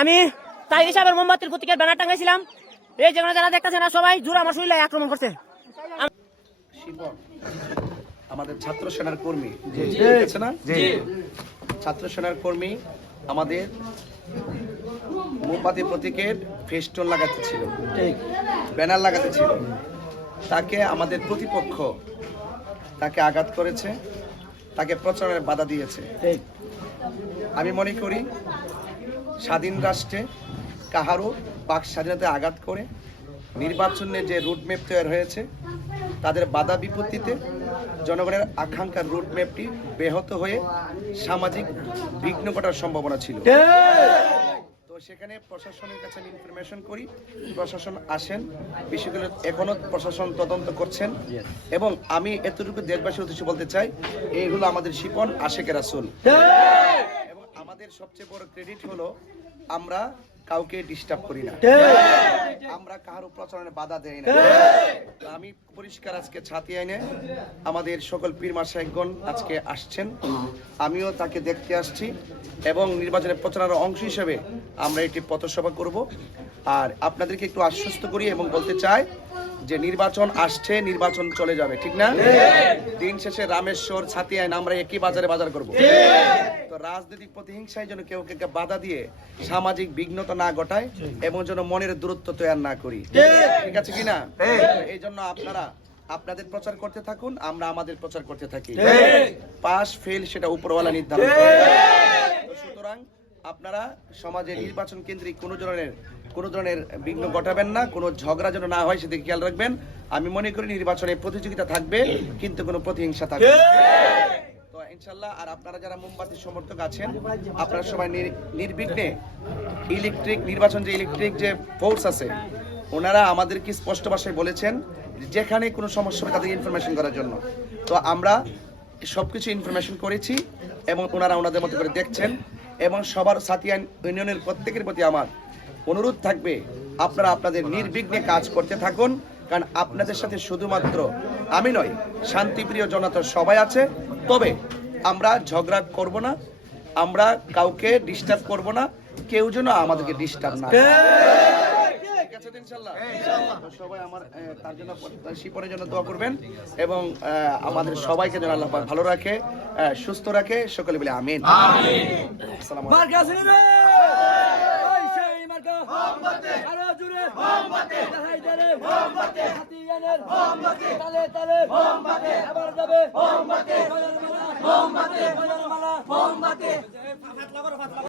আমি তাই হিসাবের মোমবাতির প্রতীকের ব্যানার টাঙাইছিলাম। এই যেখানে যারা দেখতেছে না সবাই জোর আমার শরীরে আক্রমণ করছে। আমাদের ছাত্র সেনার কর্মী আছে না, ছাত্র সেনার কর্মী আমাদের মোমবাতি প্রতীকের ফেস্টুন লাগাতে ছিল, ব্যানার লাগাতে ছিল। তাকে আমাদের প্রতিপক্ষ তাকে আঘাত করেছে, তাকে প্রচারের বাধা দিয়েছে। আমি মনে করি স্বাধীন রাষ্ট্রে কাহারও বাক স্বাধীনতায় আঘাত করে নির্বাচনের যে রুটম্যাপ তৈরি হয়েছে তাদের বাধা বিপত্তিতে জনগণের আকাঙ্ক্ষার রুটম্যাপটি ব্যাহত হয়ে সামাজিক বিঘ্ন ঘটার সম্ভাবনা ছিল। তো সেখানে প্রশাসনের কাছে আমি ইনফরমেশন করি, প্রশাসন আসেন, বিষয়গুলো এখনো প্রশাসন তদন্ত করছেন। এবং আমি এতটুকু দেশবাসীর উদ্দেশ্যে বলতে চাই, এই হলো আমাদের শিপন আশেকে রাসূল। এবং আমাদের সবচেয়ে বড় ক্রেডিট হলো আমরা কাউকে ডিস্টার্ব করি না, আমরা কারো প্রচারণে বাধা দেই না। আমি পরিষ্কার আজকে ছাতি আইনে আমাদের সকল পীর মাশায়েখগণ আজকে আসছেন, আমিও তাকে দেখতে আসছি এবং নির্বাচনের প্রচারের অংশ হিসেবে আমরা একটি পথসভা করব। আর আপনাদেরকে একটু আশ্বস্ত করি এবং বলতে চাই যে নির্বাচন আসছে, নির্বাচন চলে যাবে, ঠিক না? দিন শেষে রামেশ্বর ছাতি আইন আমরা একই বাজারে বাজার করব। তো রাজনৈতিক প্রতিহিংসায় যেন কেউ কেউ বাধা দিয়ে সামাজিক বিঘ্নতা না ঘটায় এবং যেন মনের দূরত্ব তৈরি না করি, ঠিক আছে কিনা? এই জন্য আপনারা আপনাদের প্রচার করতে থাকুন, আমরা আমাদের প্রচার করতে থাকি। পাস ফেল সেটা উপরওয়ালা নির্ধারণ করে। সুতরাং আপনারা সমাজে নির্বাচন কেন্দ্রিক কোনো ধরনের বিঘ্ন ঘটাবেন না, কোনো ঝগড়া যেন না হয় সেদিকে খেয়াল রাখবেন। আমি মনে করি নির্বাচনে প্রতিযোগিতা থাকবে কিন্তু কোনো প্রতিহিংসা থাকবে তো ইনশাল্লাহ। আর আপনারা যারা মোমবাতির সমর্থক আছেন, আপনারা সবাই নির্বিঘ্নে ইলেকট্রিক নির্বাচন যে ইলেকট্রিক যে ফোর্স আছে ওনারা আমাদেরকে স্পষ্ট ভাষায় বলেছেন যেখানে কোনো সমস্যা হবে তাদের ইনফরমেশন করার জন্য। তো আমরা সবকিছু ইনফরমেশন করেছি এবং ওনারা ওনাদের মতো করে দেখছেন। এবং সবার সাথী ইউনিয়নের প্রত্যেকের প্রতি আমার অনুরোধ থাকবে, আপনারা আপনাদের নির্বিঘ্নে কাজ করতে থাকুন, কারণ আপনাদের সাথে শুধুমাত্র আমি নয়, শান্তিপ্রিয় জনতা সবাই আছে। তবে আমরা ঝগড়া করব না, আমরা কাউকে ডিস্টার্ব করব না, কেউ যেন আমাদেরকে ডিস্টার্ব না করে। ঠিক আছে ইনশাআল্লাহ? সবাই আমার তার জন্য শিপনের জন্য দোয়া করবেন এবং আমাদের সবাইকে যেন আল্লাহ পাক ভালো রাখে, সুস্থ রাখে, সকলে বলে আমিন। আসসালামু আলাইকুম।